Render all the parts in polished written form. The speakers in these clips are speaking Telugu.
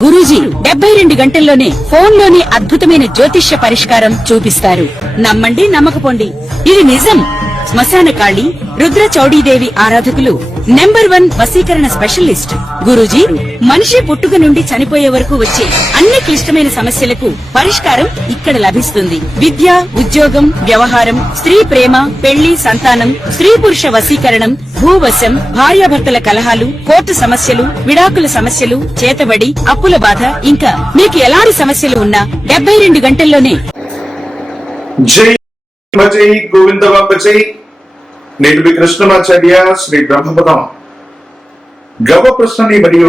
గురూజీ 72 గంటల్లోనే ఫోన్ లోని అద్భుతమైన జ్యోతిష్య పరిష్కారం చూపిస్తారు. నమ్మండి, నమ్మకపోండి, ఇది నిజం. శ్మశాన కాళి రుద్ర చౌడీదేవి ఆరాధకులు నంబర్ 1 వశీకరణ స్పెషలిస్ట్ గురూజీ. మనిషి పుట్టుక నుండి చనిపోయే వరకు వచ్చే అన్ని క్లిష్టమైన సమస్యలకు పరిష్కారం ఇక్కడ లభిస్తుంది. విద్య, ఉద్యోగం, వ్యవహారం, స్త్రీ ప్రేమ, పెళ్లి, సంతానం, స్త్రీ పురుష వశీకరణం, భూవశం, భార్యాభర్తల కలహాలు, కోర్టు సమస్యలు, విడాకుల సమస్యలు, చేతబడి, అప్పుల బాధ, ఇంకా మీకు ఎలాంటి సమస్యలు ఉన్నా 72 గంటల్లోనే. జై జై గోవింద జై. నేను మీ కృష్ణమాచార్య శ్రీ బ్రహ్మపదం గవ ప్రశ్నని మరియు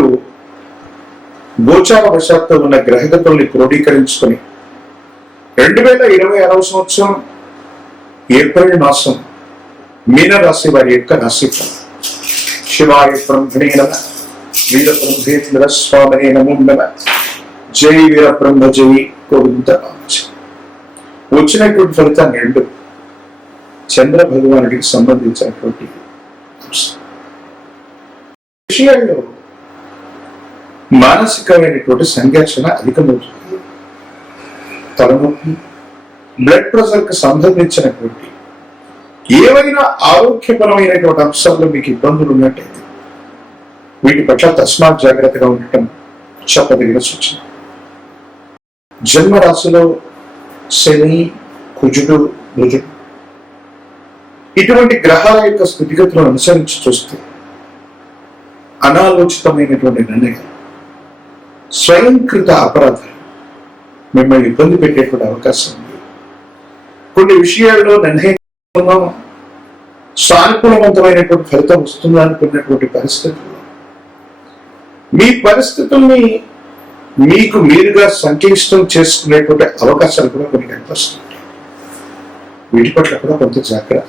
గోచార వశాత్తు ఉన్న గ్రహగతుల్ని క్రోడీకరించుకొని 2026 సంవత్సరం ఏప్రిల్ మాసం మీనరాశి వారి యొక్క రాశిఫలం. శివాయ బ్రహ్మణే నమః, వీర బ్రహ్మేంద్ర స్వామినే నమో నమః. జై వీర బ్రహ్మ జై గోవింద. వచ్చినటువంటి ఫలితాన్ని రెండు చంద్ర భగవానుడికి సంబంధించినటువంటి విషయాల్లో మానసికమైనటువంటి సంఘర్షణ అధికమవుతుంది. తలనొప్పి, బ్లడ్ ప్రెషర్ కు సంబంధించినటువంటి ఏవైనా ఆరోగ్యపరమైనటువంటి అంశాల్లో మీకు ఇబ్బందులు ఉన్నట్టయితే వీటి పట్ల తస్మాత్ జాగ్రత్తగా ఉండటం చెప్పదగిన సూచన. జన్మరాశిలో శని, కుజుడు, బుధుడు ఇటువంటి గ్రహాల యొక్క స్థితిగతులను అనుసరించి చూస్తే అనాలోచితమైనటువంటి నిర్ణయాలు, స్వయంకృత అపరాధాలు మిమ్మల్ని ఇబ్బంది పెట్టేటువంటి అవకాశం ఉంది. కొన్ని విషయాల్లో నిర్ణయం సానుకూలవంతమైనటువంటి ఫలితం వస్తుందా అనుకున్నటువంటి పరిస్థితుల్లో మీ పరిస్థితుల్ని మీకు మీరుగా సంక్లిష్టం చేసుకునేటువంటి అవకాశాలు కూడా కొన్ని కనిపిస్తుంటాయి. వీటి పట్ల కూడా కొంత జాగ్రత్త.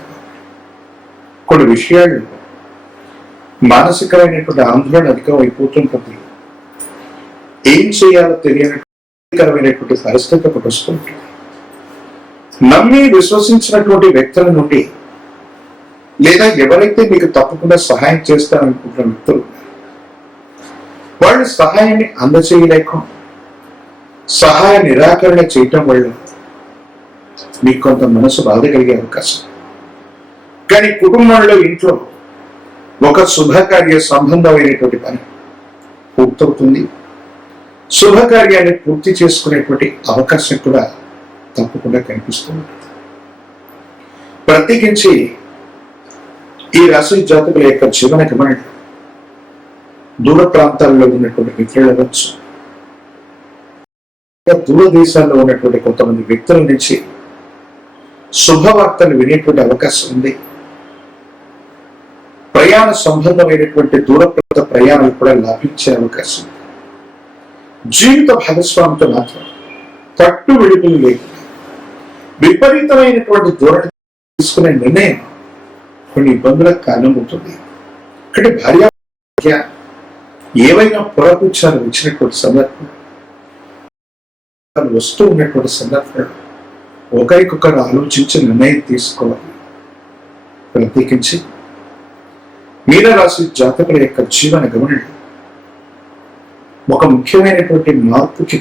కొన్ని విషయాలు మానసికమైనటువంటి ఆందోళన అధికం అయిపోతుంటుంది. ఏం చేయాలో తెలియనటువంటి పరిస్థితి ఒకటి వస్తుంటుంది. నమ్మి విశ్వసించినటువంటి వ్యక్తుల నుండి లేదా ఎవరైతే మీకు తప్పకుండా సహాయం చేస్తారనుకుంటున్న వ్యక్తులు వాళ్ళు సహాయాన్ని అందచేయలేక సహాయ నిరాకరణ చేయటం వల్ల మీకు కొంత మనసు బాధ కలిగే అవకాశం. కానీ కుటుంబంలో, ఇంట్లో ఒక శుభకార్య సంబంధమైనటువంటి పని పూర్తవుతుంది. శుభకార్యాన్ని పూర్తి చేసుకునేటువంటి అవకాశం కూడా తప్పకుండా కనిపిస్తూ ఉంటుంది. ప్రత్యేకించి ఈ రాశి జాతకుల యొక్క జీవన గమనం దూర ప్రాంతాల్లో ఉన్నటువంటి మిత్రులు అవ్వచ్చు, దూర దేశాల్లో ఉన్నటువంటి కొంతమంది వ్యక్తుల నుంచి శుభవార్తలు వినేటువంటి అవకాశం ఉంది. ప్రయాణ సంబంధమైనటువంటి దూర ప్రాంత ప్రయాణాలు కూడా లాభించే అవకాశం ఉంది. జీవిత భాగస్వామితో మాత్రం పట్టు విడుపులు లేకుండా విపరీతమైనటువంటి ధోరణి తీసుకునే నిర్ణయం కొన్ని ఇబ్బందులకు కారణమవుతుంది. అంటే భార్య ఏవైనా పొరపుచ్చాలు వచ్చినటువంటి సందర్భం, వస్తూ ఉన్నటువంటి సందర్భంలో ఒకరికొకరు ఆలోచించి నిర్ణయం తీసుకోవాలి. ప్రత్యేకించి మీనరాశి జాతకుల యొక్క జీవన గమనం ఒక ముఖ్యమైనటువంటి మార్పుకి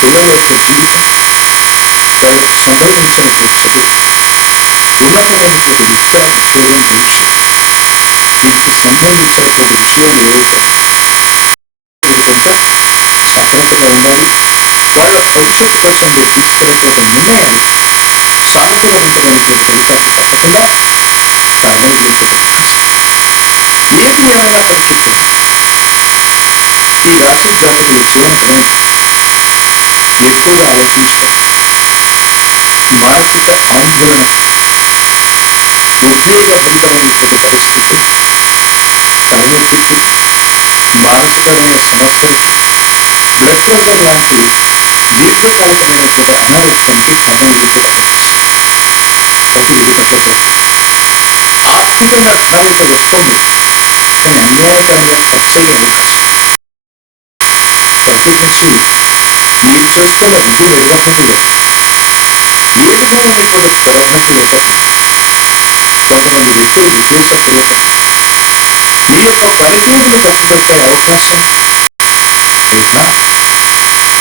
పిల్లల యొక్క జీవితం, వాళ్ళకి సంబంధించినటువంటి చదువు, ఉన్నతమైనటువంటి విద్యా ఉద్యోగం, భవిష్యత్తు, వీటికి సంబంధించినటువంటి విషయాలు ఏవైతే జాగ్రత్తగా ఉండాలి. వాళ్ళ భవిష్యత్తు కోసం మీరు తీసుకునేటువంటి నిర్ణయాలు సానుకూలవంతమైనటువంటి ఫలితాన్ని తప్పకుండా ప్రయాణించేటువంటి అవకాశం. ఏది ఏమైనప్పటికీ ఈ రాశి జాతకుల జీవన గమనం ఎక్కువగా ఆలోచించడం, మానసిక ఆందోళన, ఉద్వేగభరితమైనటువంటి పరిస్థితులు, తలనొప్పికి, మానసికమైన సమస్యలకి, బ్లడ్ ప్రెషర్ లాంటి దీర్ఘకాలికమైనటువంటి అనారోగ్యానికి కారణమయ్యేటువంటి అవకాశం. అయితే వీటి పట్ల ఆర్థికంగా ధనం అయితే వస్తుంది, కానీ అన్యాయపరంగా ఖర్చు అయ్యే అవకాశం. ప్రత్యేకించి మీరు చేస్తున్న విధి నిర్వహణలో ఏ విధమైనటువంటి పొరపాటు లేకుండా కొంతమంది వ్యక్తులు ఉద్దేశపూర్వకంగా మీ యొక్క పనితీరుని మెరుగుపెట్టే అవకాశం లేదా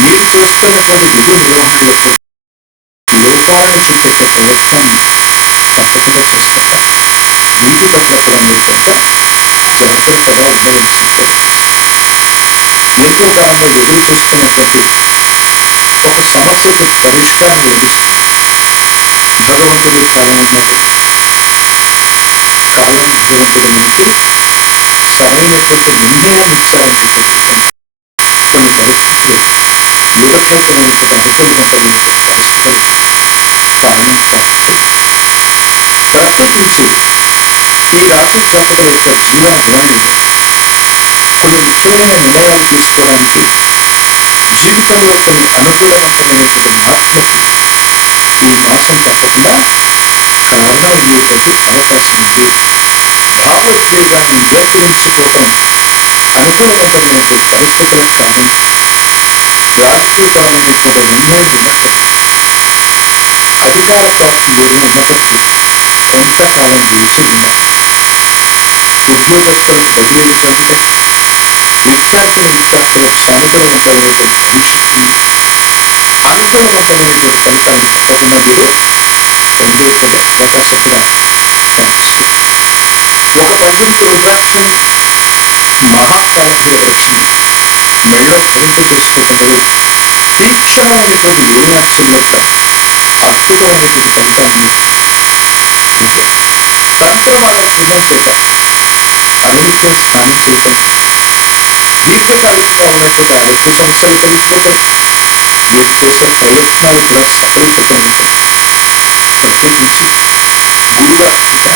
మీరు చేస్తున్నటువంటి విధి నిర్వహణ యొక్క లోపాలను చూపెట్టే ప్రయత్నాన్ని తప్పకుండా చేస్తాక వీటి పట్ల కూడా మీరు కొంత జాగ్రత్తగా ఉండవలసిందే. ఎంతో కాలంగా ఎదురు చూస్తున్నటువంటి ఒక సమస్యకి పరిష్కారం లభిస్తుంది. భగవంతుడి కారణంగానే కాలం భగవంతుడు మనకి సరైనటువంటి నిర్ణయాన్ని ఇచ్చాలనేటువంటి కొన్ని పరిస్థితులు యుగక్షేత్రమైనటువంటి అనుకూలవంతమైనటువంటి పరిస్థితులు కారణం కాబట్టి ప్రత్యేకించి ఈ రాశి జాతకుల యొక్క జీవన విధానంలో కొన్ని ముఖ్యమైన నిర్ణయాలు తీసుకోవడానికి, జీవితంలో కొన్ని అనుకూలవంతమైనటువంటి మార్పులకు ఈ మాసం తప్పకుండా కారణమయ్యేటువంటి అవకాశం ఉంది. భావోద్వేగాన్ని నియంత్రించుకోవటం అనుకూలవంతమైనటువంటి పరిస్థితులకు కారణం. రాజకీయపరమైనటువంటి నిర్ణయం ఉన్నప్పటికీ, అధికార ప్రాప్తి యోగం ఉన్నప్పటికీ కొంతకాలం వేచి ఉండాలి. ఉద్యోగస్తులకు బదిలీలు జరుగుతాయి. విద్యార్థులకు సానుకూలవంతమైనటువంటి భవిష్యత్తు, అనుకూలవంతమైనటువంటి ఫలితాన్ని తప్పకుండా మీరు పొందేటువంటి అవకాశం కూడా కనిపిస్తుంది. ఒక పంజంతో రుద్రాక్షం మహాకాలభైరవ లక్ష్మి మెళ్ళో ధరింపు చేసుకోవటం వల్ల తీక్షణమైనటువంటి యోగార్చన యొక్క అద్భుతమైనటువంటి ఫలితాన్ని అలాగే తంత్రమాల చేయడం చేత అమెరికా స్నానం చేయటం, దీర్ఘకాలికంగా ఉన్నటువంటి ఆరోగ్య సమస్యలు తొలగిపోతాయి. మీరు చేసే ప్రయత్నాలు కూడా సఫలీకృతం అవుతాయి. ప్రత్యేకించి గురువారం పూట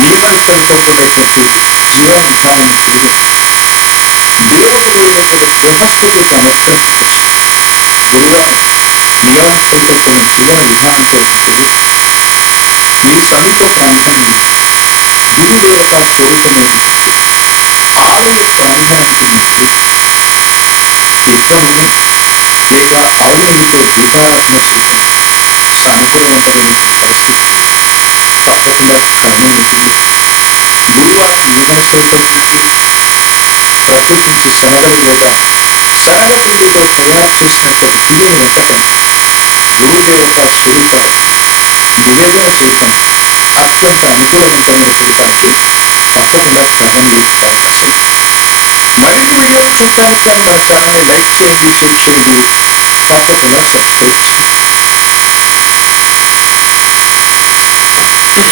నియమనిష్టలతో కూడినటువంటి జీవన విధానాన్ని చేయడం, విరోధి అయినటువంటి గృహస్థుడికి అనుగ్రహించవచ్చు. గురువారం నియమనిష్టలతో కూడిన జీవన విధానంతో చేయడం, మీ సమీప ప్రాంతాన్ని గురు దేవతా స్వరూపమైనటువంటి ఆలయ ప్రాంగణానికి మీరు ఇంట్లోనే లేక ఆవునేయితో దీపారాధన చేయటం సానుకూలవంతమైనటువంటి పరిస్థితికి తప్పకుండా కారణమవుతుంది. గురువారం నియమనిష్టలతో ఉన్నట్లు ప్రత్యేకించి శనగలు లేదా శనగ పిండితో తయారు చేసినటువంటి తిరిని వంటకం గురుదేవత స్వరూపానికి నివేదన చేయటం అత్యంత అనుకూలవంతమైన ఫలితానికి తప్పకుండా కారణమయ్యేటువంటి అవకాశం ఉంది. మరిన్ని వీడియోలు చూడటానికి కానీ మన ఛానల్ని లైక్ చేయండి, షేర్ చేయండి, తప్పకుండా సబ్స్క్రైబ్ చేయండి.